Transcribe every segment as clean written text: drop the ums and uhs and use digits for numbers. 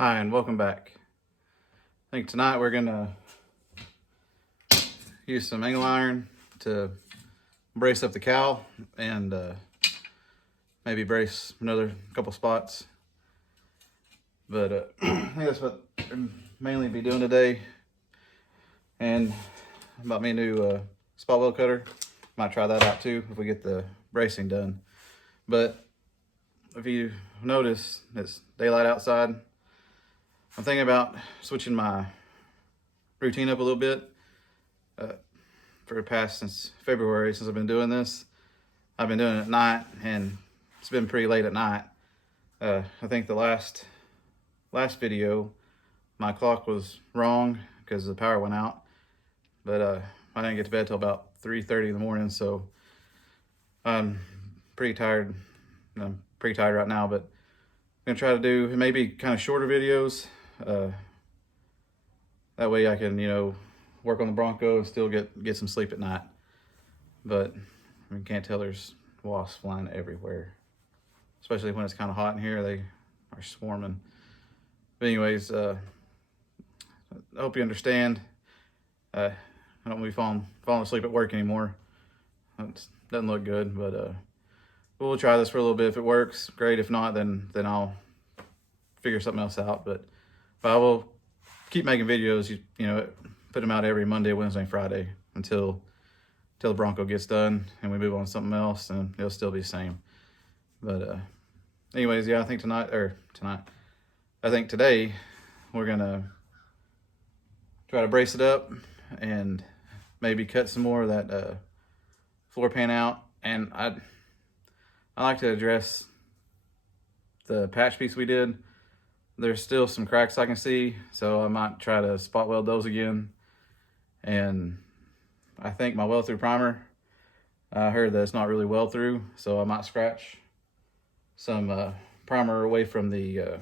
Hi and welcome back. I think tonight we're gonna use some angle iron to brace up the cowl and maybe brace another couple spots. But I think that's what we'll mainly be doing today. And I bought me a new spot weld cutter. Might try that out too if we get the bracing done. But if you notice, it's daylight outside. I'm thinking about switching my routine up a little bit. For the past since February, since I've been doing this, I've been doing it at night, and it's been pretty late at night. I think the last video, my clock was wrong because the power went out, but I didn't get to bed till about 3:30 in the morning, so I'm pretty tired. I'm pretty tired right now, but I'm gonna try to do maybe kind of shorter videos. That way I can, work on the Bronco and still get some sleep at night. But I mean, can't tell, there's wasps flying everywhere, especially when it's kind of hot in here. They are swarming. But anyways, I hope you understand. I don't want to be falling asleep at work anymore. It doesn't look good, but we'll try this for a little bit. If it works, great. If not, then I'll figure something else out. But I will keep making videos. Put them out every Monday, Wednesday, and Friday until the Bronco gets done and we move on to something else, and it'll still be the same. But anyways, yeah, I think today we're gonna try to brace it up and maybe cut some more of that floor pan out. And I like to address the patch piece we did. There's still some cracks I can see, so I might try to spot weld those again. And I think my weld through primer, I heard that it's not really weld through, so I might scratch some primer away from the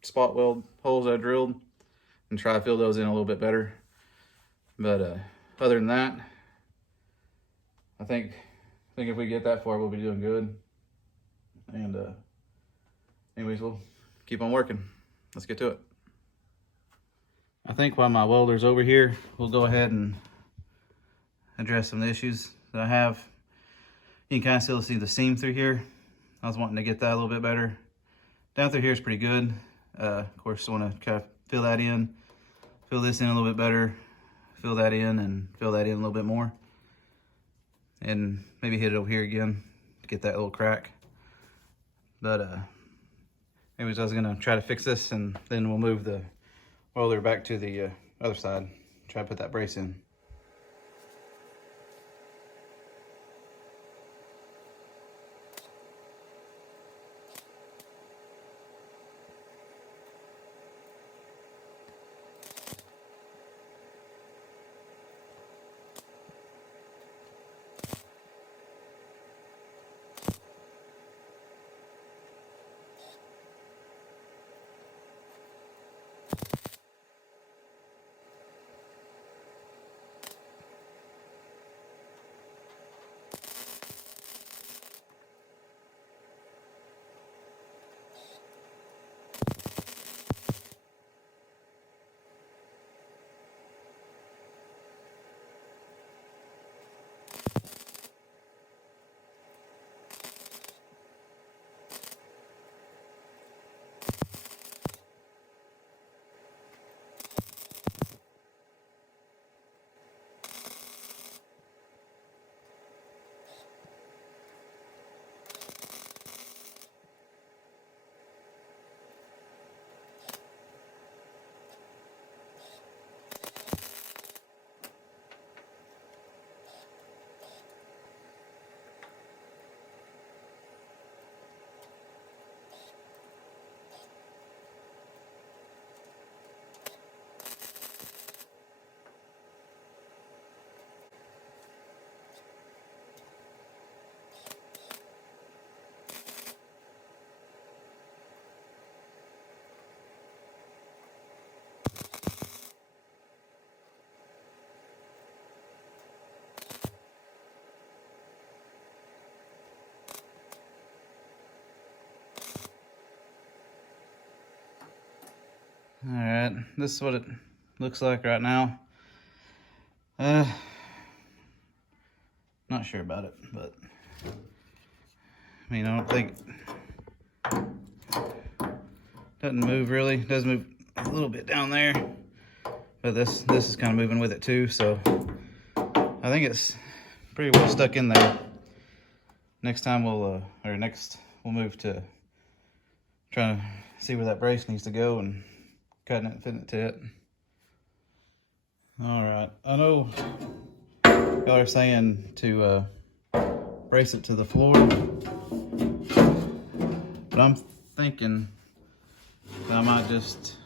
spot weld holes I drilled and try to fill those in a little bit better. But other than that, I think if we get that far, we'll be doing good. And anyways, we'll keep on working. Let's get to it. I think while my welder's over here, we'll go ahead and address some of the issues that I have. You can kind of still see the seam through here. I was wanting to get that a little bit better. Down through here is pretty good. Of course, I want to kind of fill that in, fill this in a little bit better, fill that in, and fill that in a little bit more. And maybe hit it over here again to get that little crack. But anyways, I was gonna try to fix this, and then we'll move the welder back to the other side, try to put that brace in. All right, this is what it looks like right now. Not sure about it, but I mean, I don't think doesn't move really. It does move a little bit down there, but this is kind of moving with it too. So I think it's pretty well stuck in there. Next time we'll move to trying to see where that brace needs to go and cutting it and fitting it to it. All right, I know y'all are saying to brace it to the floor, but I'm thinking that I might just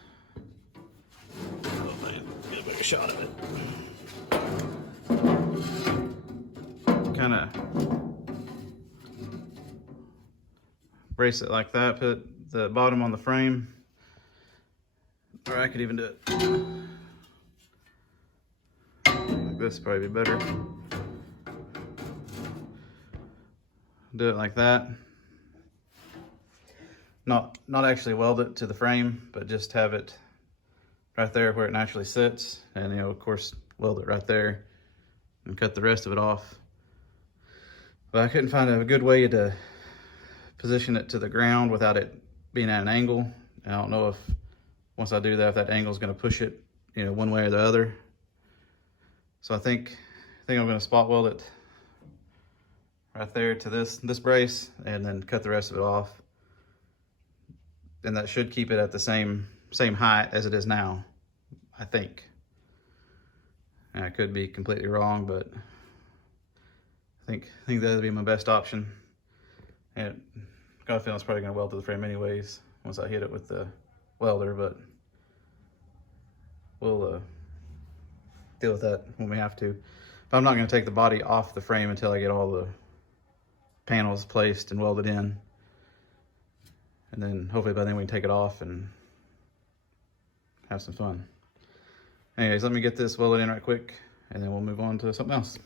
get a better shot of it. Kind of brace it like that, put the bottom on the frame, or I could even do it like this, probably be better. Do it like that. Not actually weld it to the frame, but just have it right there where it naturally sits, and of course weld it right there and cut the rest of it off. But I couldn't find a good way to position it to the ground without it being at an angle. And I don't know if once I do that, if that angle is going to push it, one way or the other. So I think I'm going to spot weld it right there to this brace, and then cut the rest of it off. And that should keep it at the same height as it is now, I think. And I could be completely wrong, but I think that would be my best option. And I got a feeling it's probably going to weld to the frame anyways once I hit it with the welder, but we'll deal with that when we have to. But I'm not going to take the body off the frame until I get all the panels placed and welded in. And then hopefully by then we can take it off and have some fun. Anyways, let me get this welded in right quick, and then we'll move on to something else.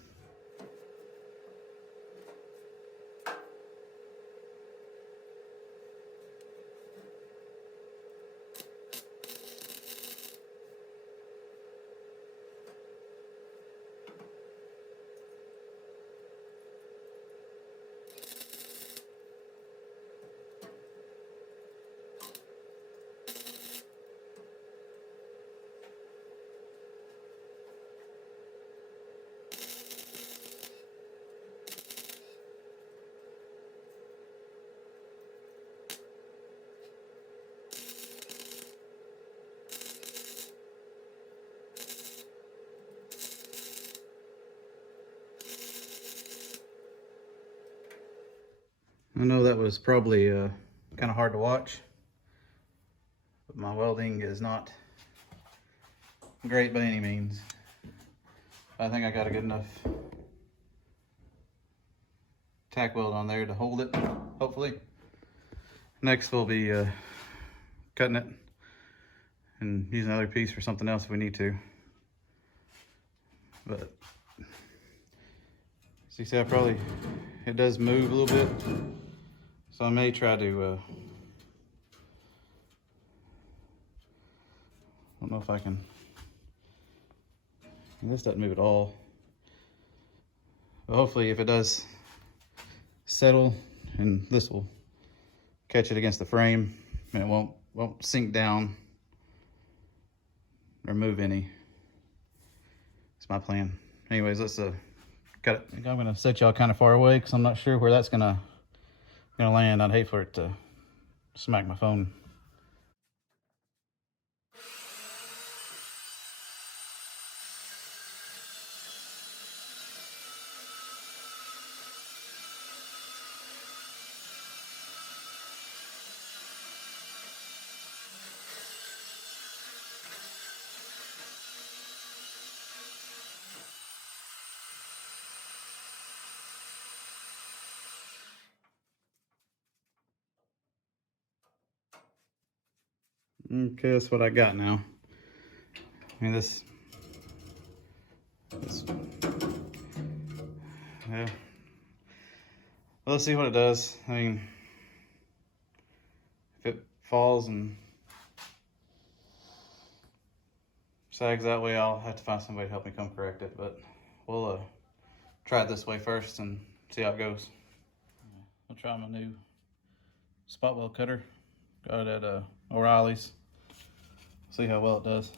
I know that was probably kind of hard to watch, but my welding is not great by any means. I think I got a good enough tack weld on there to hold it, hopefully. Next we'll be cutting it and using another piece for something else if we need to. But so you see, it does move a little bit. So I may try to, I don't know if I can, this doesn't move at all. But hopefully if it does settle, and this will catch it against the frame, and it won't sink down or move any. That's my plan. Anyways, let's cut it. I'm gonna set y'all kind of far away because I'm not sure where that's gonna land. I'd hate for it to smack my phone. Okay, that's what I got now. I mean, this yeah. Well, let's see what it does. I mean, if it falls and sags that way, I'll have to find somebody to help me come correct it, but we'll try it this way first and see how it goes. I'll try my new spot weld cutter. Got it at O'Reilly's. See how well it does.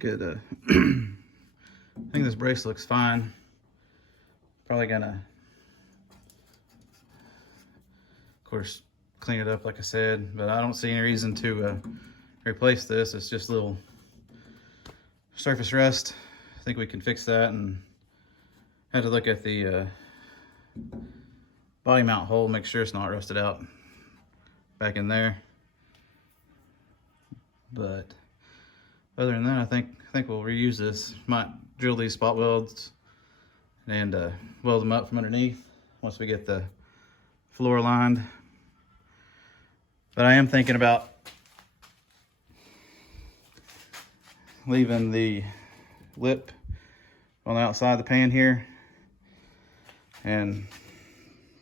I think this brace looks fine. Probably gonna, of course, clean it up like I said, but I don't see any reason to replace this. It's just a little surface rust. I think we can fix that, and had to look at the body mount hole, make sure it's not rusted out back in there. But other than that, I think we'll reuse this. Might drill these spot welds and weld them up from underneath once we get the floor lined. But I am thinking about leaving the lip on the outside of the pan here and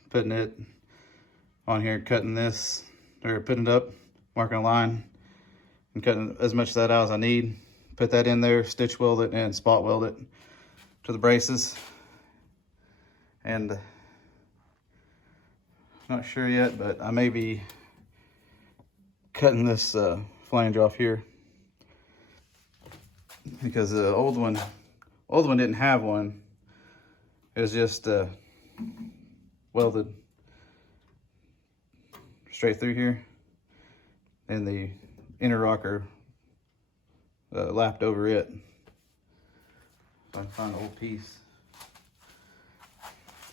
putting it on here, cutting this, or putting it up, marking a line, and cutting as much of that out as I need. Put that in there, stitch weld it, and spot weld it to the braces. And not sure yet, but I may be cutting this flange off here because the old one didn't have one. It was just welded straight through here, and the inner rocker lapped over it. If I can find an old piece.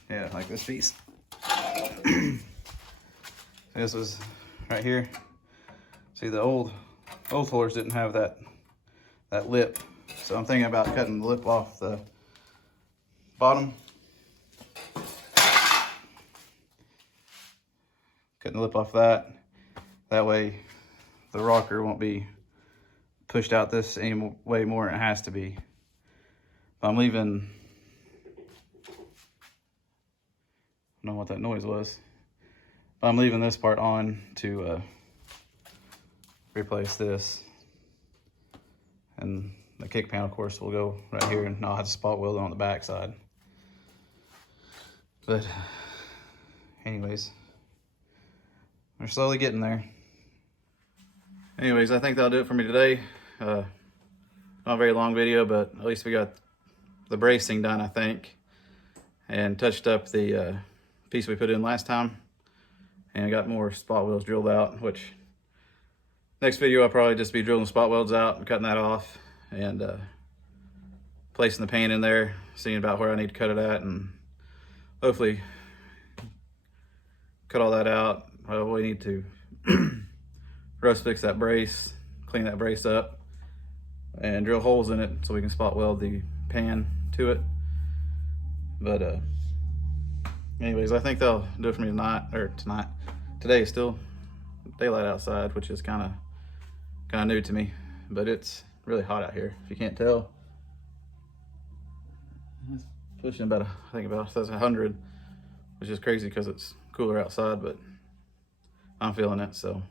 Yeah, like this piece. This was right here. See, the old floors didn't have that lip, so I'm thinking about cutting the lip off the bottom. Cutting the lip off that. That way the rocker won't be pushed out this any way more than it has to be. But I'm leaving, I don't know what that noise was, but I'm leaving this part on to replace this. And the kick panel, of course, will go right here, and I'll have to spot weld it on the back side. But anyways, we're slowly getting there. anyways, I think that'll do it for me today. Not a very long video, but at least we got the bracing done, I think, and touched up the piece we put in last time, and got more spot welds drilled out, which next video I'll probably just be drilling spot welds out and cutting that off, and placing the pan in there, seeing about where I need to cut it at, and hopefully cut all that out. We need to rust fix that brace, clean that brace up, and drill holes in it so we can spot weld the pan to it. But anyways, I think that'll do it for me tonight. Today is still daylight outside, which is kind of new to me, but it's really hot out here, if you can't tell. It's pushing about, I think about 100, which is crazy because it's cooler outside, but I'm feeling it. So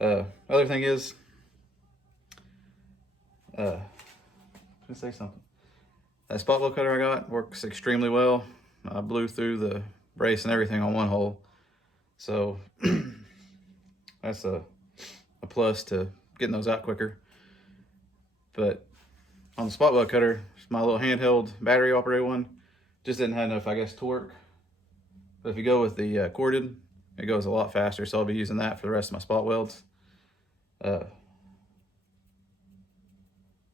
other thing is, let me say something. That spot weld cutter I got works extremely well. I blew through the brace and everything on one hole, so that's a plus to getting those out quicker. But on the spot weld cutter, my little handheld battery operated one, just didn't have enough, I guess, torque. But if you go with the corded, it goes a lot faster, so I'll be using that for the rest of my spot welds. And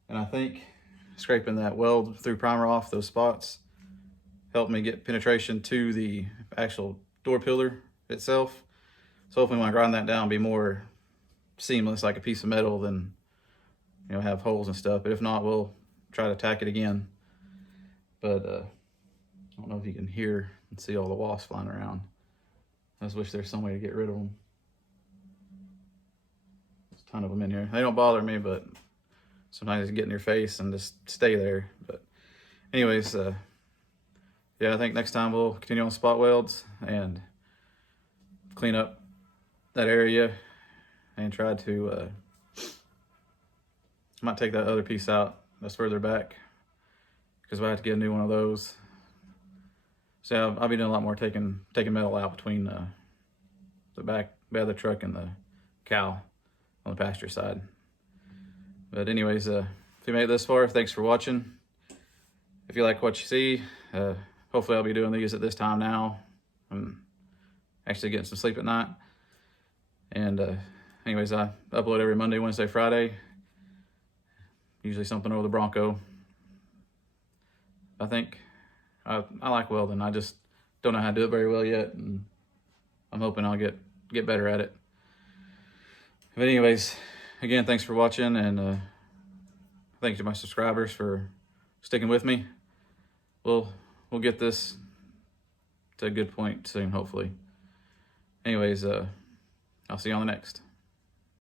I think scraping that weld through primer off those spots helped me get penetration to the actual door pillar itself. So hopefully when I grind that down, be more seamless, like a piece of metal, than, you know, have holes and stuff. But if not, we'll try to tack it again. But I don't know if you can hear and see all the wasps flying around. I just wish there's some way to get rid of them. There's a ton of them in here. They don't bother me, but sometimes they get in your face and just stay there. But anyways, yeah, I think next time we'll continue on spot welds and clean up that area and try to, I might take that other piece out that's further back, because I have to get a new one of those. So I'll be doing a lot more taking metal out between the back of the truck and the cow on the pasture side. But anyways, if you made it this far, thanks for watching. If you like what you see, hopefully I'll be doing these at this time now. I'm actually getting some sleep at night. And anyways, I upload every Monday, Wednesday, Friday. Usually something over the Bronco. I think I like welding. I just don't know how to do it very well yet, and I'm hoping I'll get better at it. But anyways, again, thanks for watching, and thanks to my subscribers for sticking with me. We'll get this to a good point soon, hopefully. Anyways, I'll see you on the next.